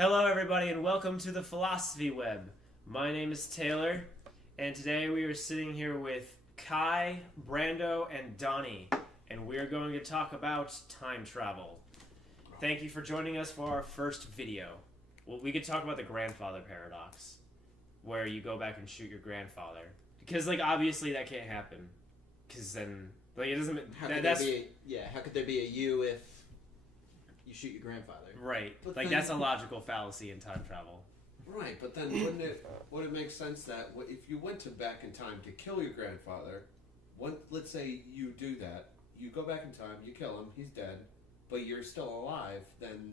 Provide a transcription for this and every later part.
Hello, everybody, and welcome to the Philosophy Web. My name is Taylor, and today we are sitting here with Kai, Brando, and Donnie, and we are going to talk about time travel. Thank you for joining us for our first video. Well, we could talk about the grandfather paradox, where you go back and shoot your grandfather. Because, obviously that can't happen. Because then, it doesn't... How could there be a you if you shoot your grandfather? Right. But That's a logical fallacy in time travel. Right, but then wouldn't it make sense that if you went back in time to kill your grandfather, let's say you do that, you go back in time, you kill him, he's dead, but you're still alive, then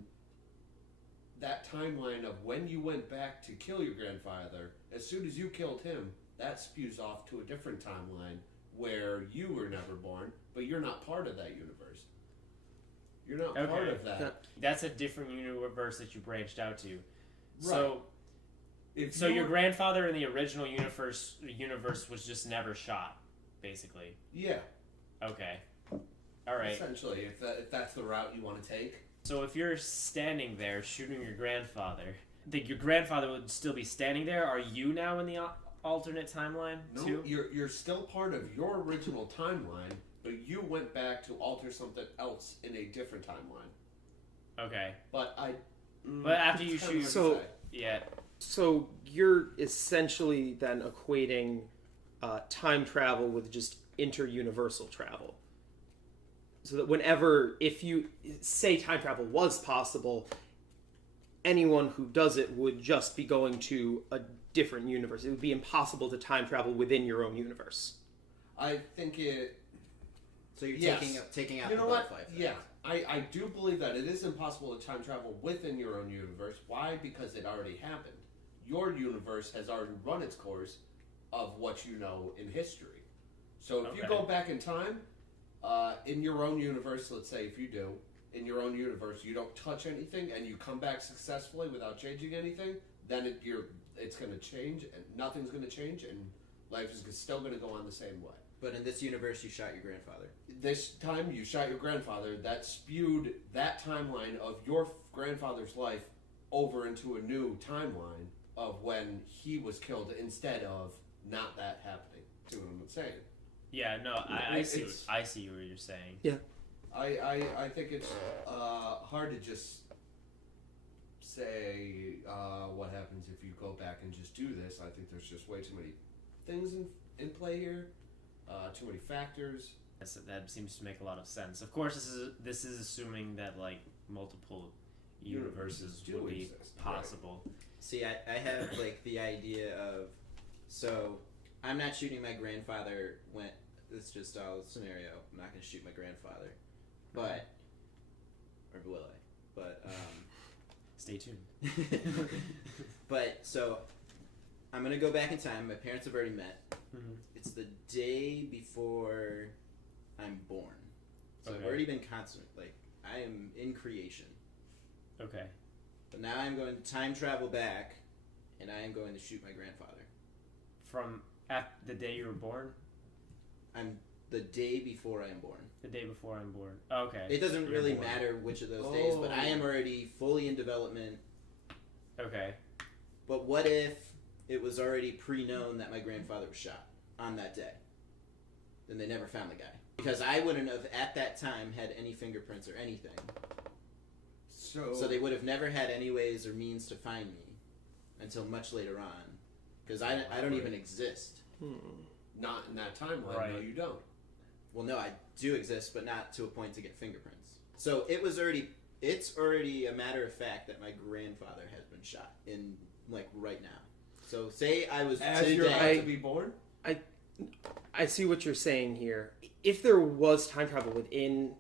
that timeline of when you went back to kill your grandfather, as soon as you killed him, that spews off to a different timeline where you were never born, but you're not part of that universe. You're not part of that. That's a different universe that you branched out to. Right. So your grandfather in the original universe was just never shot, basically. Yeah. Okay. All right. Essentially, if that's the route you want to take. So if you're standing there shooting your grandfather, I think your grandfather would still be standing there. Are you now in the alternate timeline too? No, you're still part of your original timeline, but you went back to alter something else in a different timeline. Okay. But after you shoot your... Yeah. So you're essentially then equating time travel with just inter-universal travel. So that if you say time travel was possible, anyone who does it would just be going to a different universe. It would be impossible to time travel within your own universe. I think it... So you're taking out you the know butterfly what? effect. Yeah, I do believe that it is impossible to time travel within your own universe. Why? Because it already happened. Your universe has already run its course of what you know in history. So if you go back in time, in your own universe, let's say if you do, in your own universe, you don't touch anything and you come back successfully without changing anything, then it's going to change and nothing's going to change and life is still going to go on the same way. But in this universe, you shot your grandfather. This time you shot your grandfather, that spewed that timeline of your grandfather's life over into a new timeline of when he was killed instead of not that happening. See what I'm saying? Yeah, no, I see what you're saying. Yeah. I think it's hard to just say what happens if you go back and just do this. I think there's just way too many things in play here. Too many factors. That seems to make a lot of sense. Of course, this is assuming that multiple universes would be possible. Right. See, I have the idea of, so I'm not shooting my grandfather when it's just a scenario. I'm not going to shoot my grandfather, or will I? But stay tuned. But so I'm going to go back in time. My parents have already met. Mm-hmm. It's the day before I'm born. So I've already been constant. I am in creation. Okay. But now I'm going to time travel back, and I am going to shoot my grandfather. From the day you were born? I'm the day before I am born. The day before I'm born. Okay. It doesn't really matter which of those days, but I am already fully in development. Okay. But what if it was already pre-known that my grandfather was shot on that day? Then they never found the guy. Because I wouldn't have, at that time, had any fingerprints or anything. So they would have never had any ways or means to find me until much later on. Because I don't even exist. Not in that timeline. Right. No, you don't. Well, no, I do exist, but not to a point to get fingerprints. So it's already a matter of fact that my grandfather has been shot in, right now. So say I was As you're about to be born? I see what you're saying here. If there was time travel within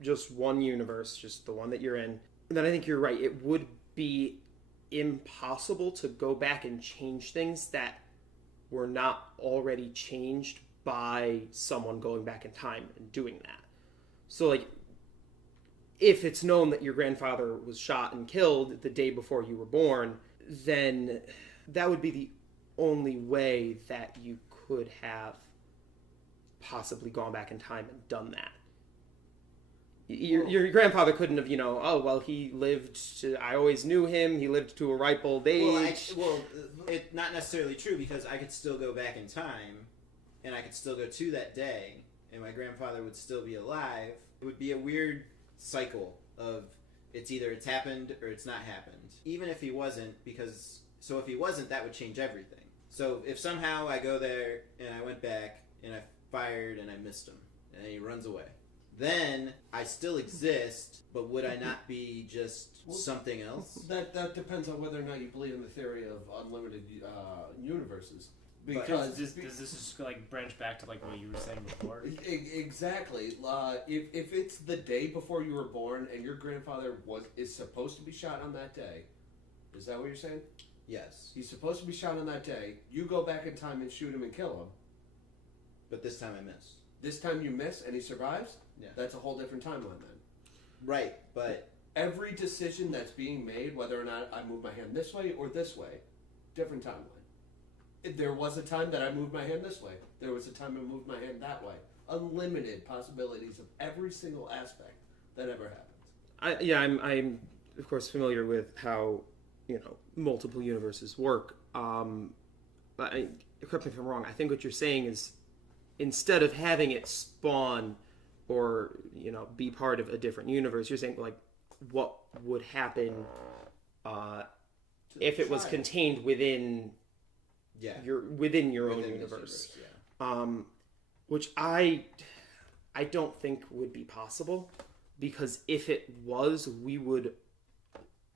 just one universe, just the one that you're in, then I think you're right. It would be impossible to go back and change things that were not already changed by someone going back in time and doing that. So, if it's known that your grandfather was shot and killed the day before you were born, then that would be the only way that you could have possibly gone back in time and done that. Your grandfather couldn't have, oh, well, he lived to, I always knew him, he lived to a ripe old age. It's not necessarily true, because I could still go back in time, and I could still go to that day, and my grandfather would still be alive. It would be a weird cycle of it's either it's happened or it's not happened. Even if he wasn't, so if he wasn't, that would change everything. So if somehow I go there, and I went back, and I fired, and I missed him, and he runs away, then I still exist, but would I not be just something else? That depends on whether or not you believe in the theory of unlimited universes. Because Because does this just like branch back to like what you were saying before? Exactly. If it's the day before you were born and your grandfather is supposed to be shot on that day, is that what you're saying? Yes. He's supposed to be shot on that day. You go back in time and shoot him and kill him. But this time I miss. This time you miss and he survives? Yeah. That's a whole different timeline then. Right, but Every decision that's being made, whether or not I move my hand this way or this way, different timeline. There was a time that I moved my hand this way. There was a time I moved my hand that way. Unlimited possibilities of every single aspect that ever happens. I'm of course familiar with how multiple universes work. But correct me if I'm wrong. I think what you're saying is instead of having it spawn or be part of a different universe, you're saying like what would happen if it was contained within within your own universe. Which I don't think would be possible, because if it was, we would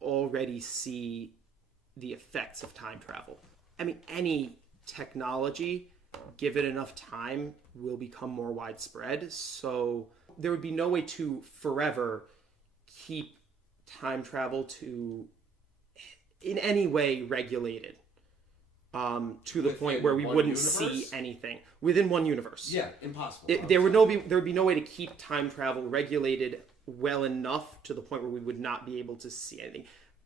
already see the effects of time travel. I mean, any technology, give it enough time, will become more widespread. So there would be no way to forever keep time travel to in any way regulated. To the point where we wouldn't see anything within one universe. Yeah, impossible. There would be no way to keep time travel regulated well enough to the point where we would not be able to see anything.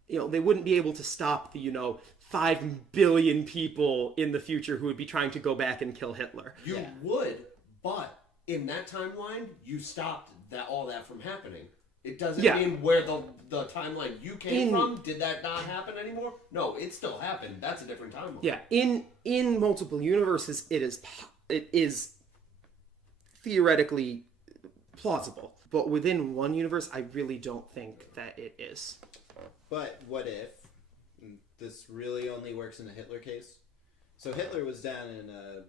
They wouldn't be able to stop the 5 billion people in the future who would be trying to go back and kill Hitler. You would, but in that timeline, you stopped all that from happening. It doesn't mean where the timeline you came from, did that not happen anymore? No, it still happened. That's a different timeline. Yeah, in multiple universes, it is theoretically plausible. But within one universe, I really don't think that it is. But what if this really only works in a Hitler case? So Hitler was down in a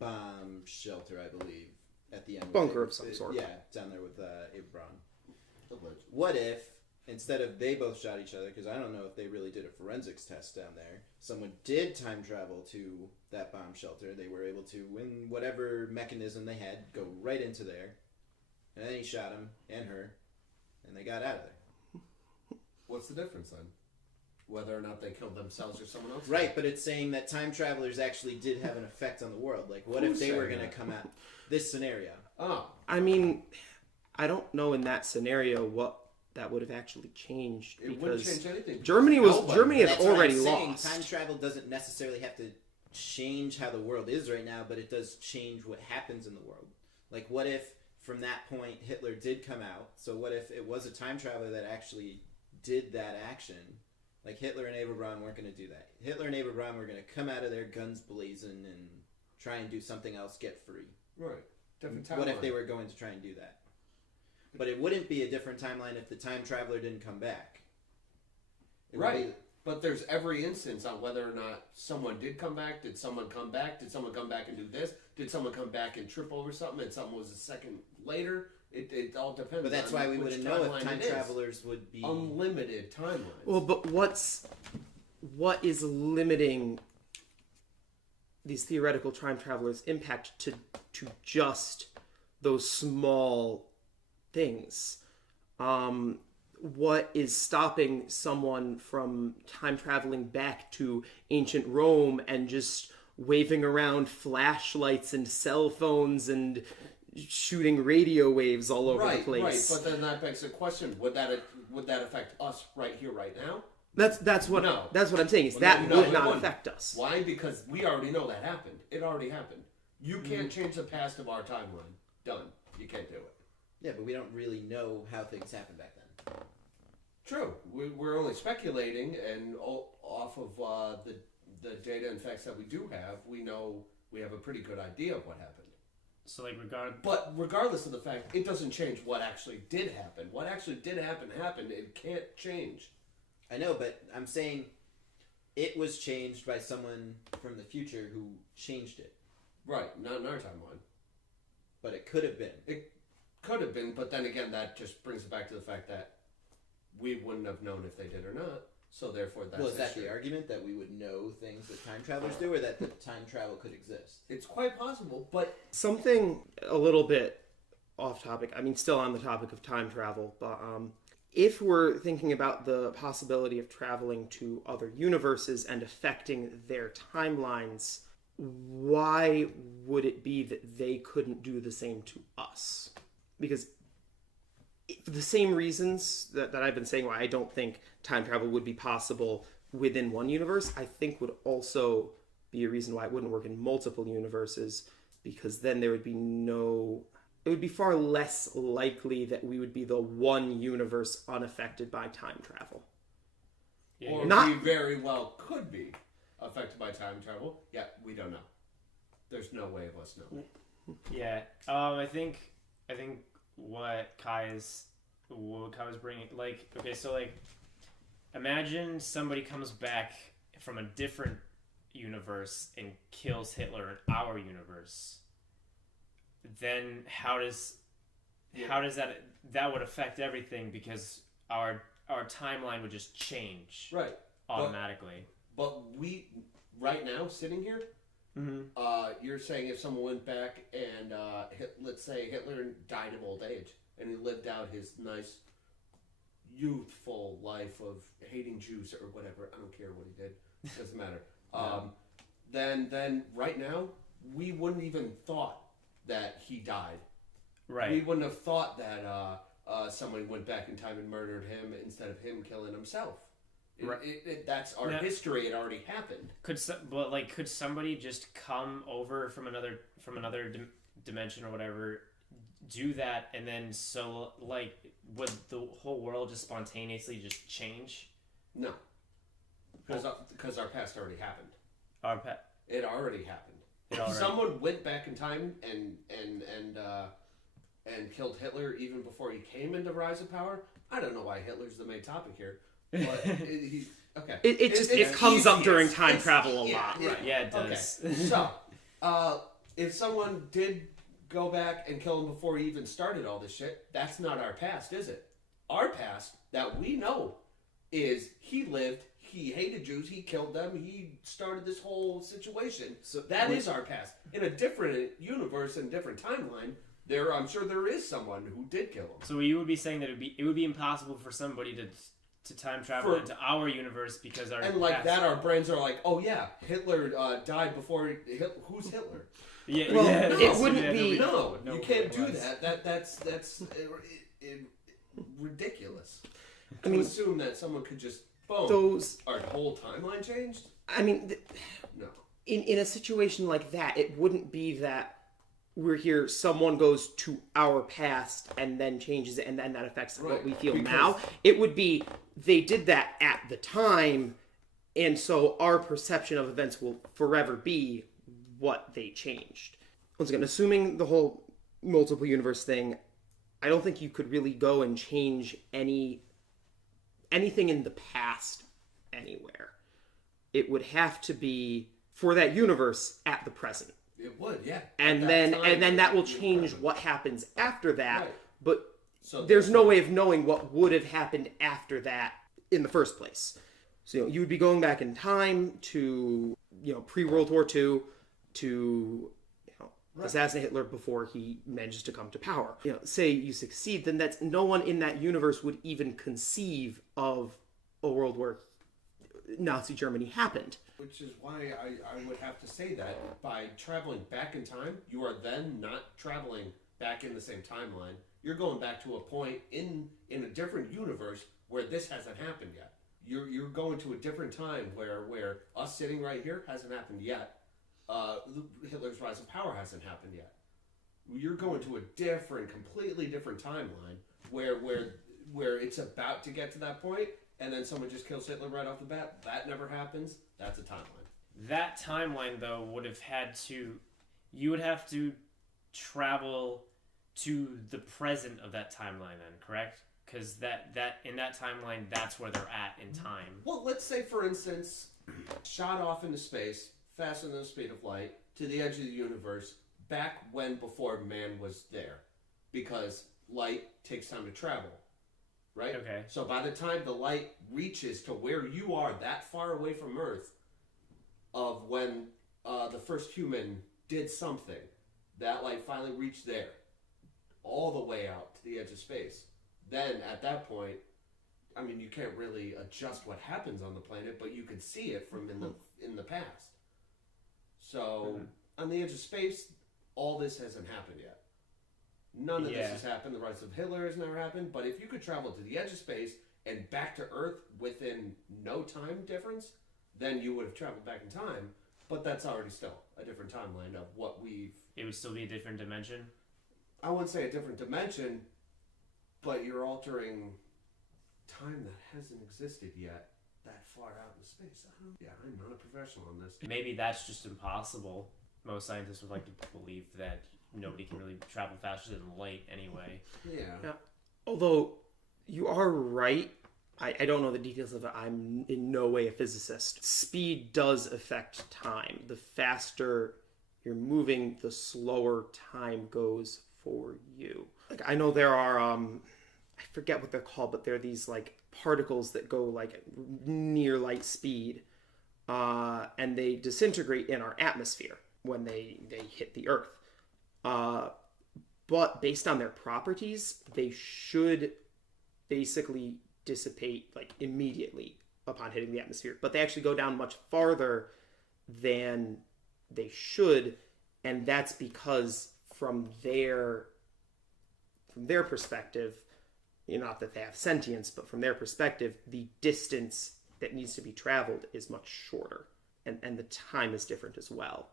bomb shelter, I believe, at the end. Bunker of some sort. Yeah, down there with Abe Braun. What if, instead of they both shot each other, because I don't know if they really did a forensics test down there, someone did time travel to that bomb shelter, they were able to, in whatever mechanism they had, go right into there, and then he shot him and her, and they got out of there. What's the difference then? Whether or not they killed themselves or someone else? Right, but it's saying that time travelers actually did have an effect on the world. Like, what if they were going to come out this scenario? Oh. I mean, I don't know in that scenario what that would have actually changed, It wouldn't change because anything. Germany had That's already what I'm saying. lost. Time travel doesn't necessarily have to change how the world is right now, but it does change what happens in the world. Like, what if from that point Hitler did come out? So what if it was a time traveler that actually did that action? Like, Hitler and Abe Braun weren't going to do that. Hitler and Abe Braun were going to come out of there guns blazing and try and do something else, get free. Right. Different timeline. What if they were going to try and do that? But it wouldn't be a different timeline if the time traveler didn't come back. Right. But there's every instance on whether or not someone did come back. Did someone come back? Did someone come back and do this? Did someone come back and trip over something and something was a second later? It all depends. But that's on why we which wouldn't know if timeline time it is. travelers would be... Unlimited timelines. Well, but what is limiting these theoretical time travelers' impact to just those small things? What is stopping someone from time traveling back to ancient Rome and just waving around flashlights and cell phones and shooting radio waves all over the place? Right, but then that begs the question: would that affect us right here, right now? That's what I'm saying. Is Well, that no, would it not wouldn't. affect us? Why? Because we already know that happened. It already happened. You can't change the past of our timeline. Done. You can't do it. Yeah, but we don't really know how things happened back then. True. We're only speculating, and off of the data and facts that we do have, we know we have a pretty good idea of what happened. So like But regardless of the fact, it doesn't change what actually did happen. What actually did happen happened. It can't change. I know, but I'm saying it was changed by someone from the future who changed it. Right, not in our timeline. But it could have been. It could have been, but then again, that just brings it back to the fact that we wouldn't have known if they did or not. So therefore, that's Well, is that history. the argument, that we would know things that time travelers do, or that the time travel could exist? It's quite possible, but Something a little bit off topic. I mean, still on the topic of time travel, but if we're thinking about the possibility of traveling to other universes and affecting their timelines, why would it be that they couldn't do the same to us? Because for the same reasons that I've been saying why I don't think time travel would be possible within one universe, I think would also be a reason why it wouldn't work in multiple universes, because then there would be it would be far less likely that we would be the one universe unaffected by time travel. yeah, or Not- we very well could be affected by time travel. Yeah, we don't know. There's no way of us knowing. yeah. I think what Kai was bringing, like, okay, so like, imagine somebody comes back from a different universe and kills Hitler in our universe. Then how does that would affect everything, because our timeline would just change Right. automatically. But we, right now, sitting here, you're saying if someone went back and, let's say Hitler died of old age, and he lived out his nice, youthful life of hating Jews or whatever, I don't care what he did, doesn't matter. Then right now, we wouldn't even thought that he died. Right. We wouldn't have thought that someone went back in time and murdered him instead of him killing himself. Right. That's our Now- history. It already happened. Could somebody just come over from another dimension or whatever, do that, and then would the whole world just spontaneously just change? No, because our past already happened. Our pet. It already happened. It If already- someone went back in time and killed Hitler even before he came into Rise of Power, I don't know why Hitler's the main topic here. But okay. It comes up during time travel a lot. Right. Yeah, it does. Okay. So, if someone did go back and kill him before he even started all this shit, that's not our past, is it? Our past that we know is he lived, he hated Jews, he killed them, he started this whole situation. So That is our past. In a different universe and different timeline, I'm sure there is someone who did kill him. So you would be saying that it would be impossible for somebody to time travel For- into our universe, because our And like past- that, our brains are like, oh yeah, Hitler died before. Who's Hitler? Yeah, Well, yeah, it yes, wouldn't yeah, be- No, nobody you can't knows do who it was. that. That's ridiculous. I To mean, assume that someone could just boom, those. our whole timeline changed. I mean, No. in a situation like that, it wouldn't be that we're here, someone goes to our past and then changes it, and then that affects what Right, we feel because- now. It would be they did that at the time, and so our perception of events will forever be what they changed. Once again, assuming the whole multiple universe thing, I don't think you could really go and change anything in the past anywhere. It would have to be for that universe at the present. It would, yeah. And At then time, that will it would change happen. what happens after that. Right. But So there's no way of knowing what would have happened after that in the first place. So you would be going back in time to pre-World War II to assassinate Hitler before he manages to come to power. Say you succeed, then that's no one in that universe would even conceive of a world where Nazi Germany happened. Which is why I would have to say that by traveling back in time, you are then not traveling back in the same timeline. You're going back to a point in a different universe where this hasn't happened yet. You're going to a different time where us sitting right here hasn't happened yet. Hitler's rise of power hasn't happened yet. You're going to a completely different timeline where it's about to get to that point, and then someone just kills Hitler right off the bat. That never happens. That's a timeline. That timeline, though, would have had to... You would have to travel to the present of that timeline then, correct? Because that in that timeline, that's where they're at in time. Well, let's say, for instance, shot off into space, faster than the speed of light, to the edge of the universe, back when before man was there. Because light takes time to travel, right? Okay. So by the time the light reaches to where you are that far away from Earth, of when the first human did something, that light finally reached there, all the way out to the edge of space. Then at that point, I mean, you can't really adjust what happens on the planet, but you could see it from in the past. So on the edge of space, all this hasn't happened yet. None of this has happened. The rise of Hitler has never happened. But if you could travel to the edge of space and back to Earth within no time difference, then you would have traveled back in time. But that's already still a different timeline of what we've... It would still be a different dimension? I wouldn't say a different dimension, but you're altering time that hasn't existed yet that far out in space. I'm not a professional on this. Maybe that's just impossible. Most scientists would like to believe that nobody can really travel faster than light anyway. Yeah. Although you are right, I don't know the details of it. I'm in no way a physicist. Speed does affect time. The faster you're moving, the slower time goes for you. Like, I know there are I forget what they're called, but they're these like particles that go like near light speed, and they disintegrate in our atmosphere when they hit the Earth. But based on their properties, they should basically dissipate like immediately upon hitting the atmosphere. But they actually go down much farther than they should, and that's because from their perspective, not that they have sentience, but from their perspective, the distance that needs to be traveled is much shorter, and the time is different as well.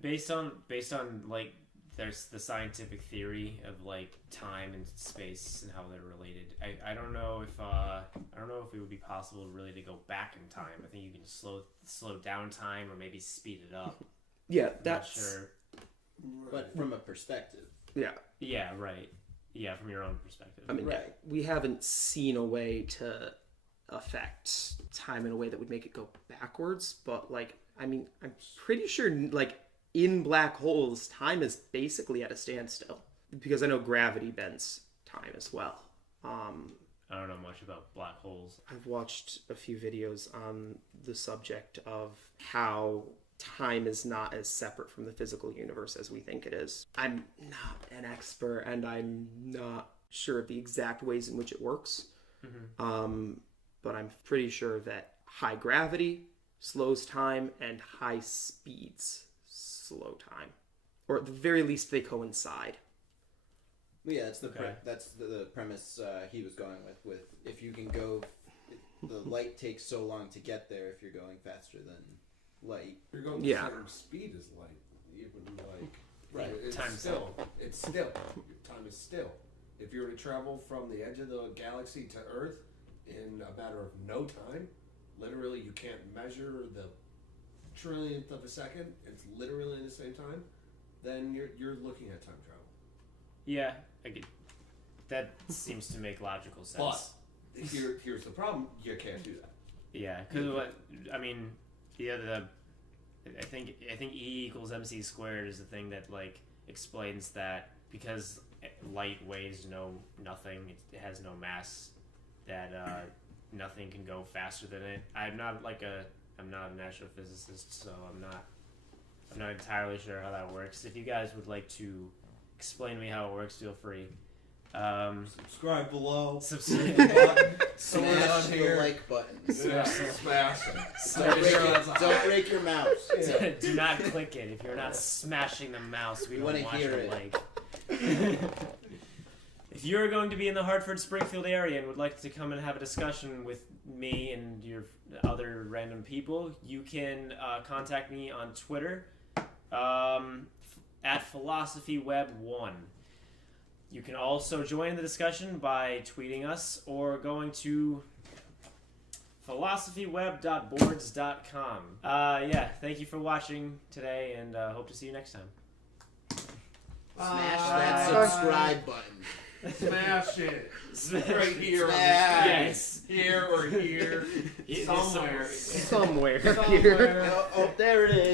Based on like, there's the scientific theory of like time and space and how they're related. I don't know if it would be possible really to go back in time. I think you can slow down time or maybe speed it up. Yeah, that's not sure. But from a perspective. Yeah. Yeah, right. Yeah, from your own perspective. I mean, Right. we haven't seen a way to affect time in a way that would make it go backwards, but like, I mean, I'm pretty sure like in black holes, time is basically at a standstill because I know gravity bends time as well. I don't know much about black holes. I've watched a few videos on the subject of how time is not as separate from the physical universe as we think it is. I'm not an expert, and I'm not sure of the exact ways in which it works. But I'm pretty sure that high gravity slows time and high speeds slow time, or at the very least they coincide. Well, yeah, that's the Okay. that's the premise he was going with. If you can go, the light takes so long to get there. If you're going faster than light, You're going Yeah. the same speed as light. Even like... Right. It's Time's still. Time is still. If you were to travel from the edge of the galaxy to Earth in a matter of no time, literally you can't measure the trillionth of a second, it's literally in the same time, then you're looking at time travel. Yeah, that seems to make logical sense. But here's the problem: you can't do that. Yeah, because I mean, I think E equals MC squared is the thing that like explains that, because light weighs nothing, it has no mass, that nothing can go faster than it. I'm not an astrophysicist, so I'm not entirely sure how that works. If you guys would like to explain to me how it works, feel free. Subscribe below. Subscribe. Someone on smash the here. like button. Yeah, smash it. Don't break your mouse. Do not click it if you're not smashing the mouse. We We don't wanna want hear your it. like. If you're going to be in the Hartford Springfield area and would like to come and have a discussion with me and your other random people, you can contact me on Twitter. at PhilosophyWeb1. You can also join the discussion by tweeting us or going to philosophyweb.boards.com. Yeah, thank you for watching today, and hope to see you next time. Smash that Bye. subscribe button. Smash it. Smash Right it. here. Smash. Yes. Here or here. It is Somewhere. Somewhere here. Somewhere. Oh, there it is.